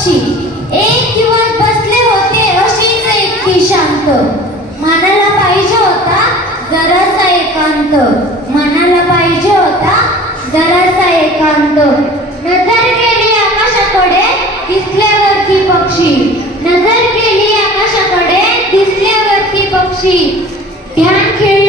पक्षी एक दिवस बसले होते अशीच एकटी शांत. मनाला पाहिजे होता जरासा एकांत. मनाला पाहिजे होता जरासा एकांत. नजर गेली आकाशाकडे दिसल्यावरती पक्षी. नजर गेली आकाशाकडे दिसल्यावरती पक्षी. ध्यान खेळ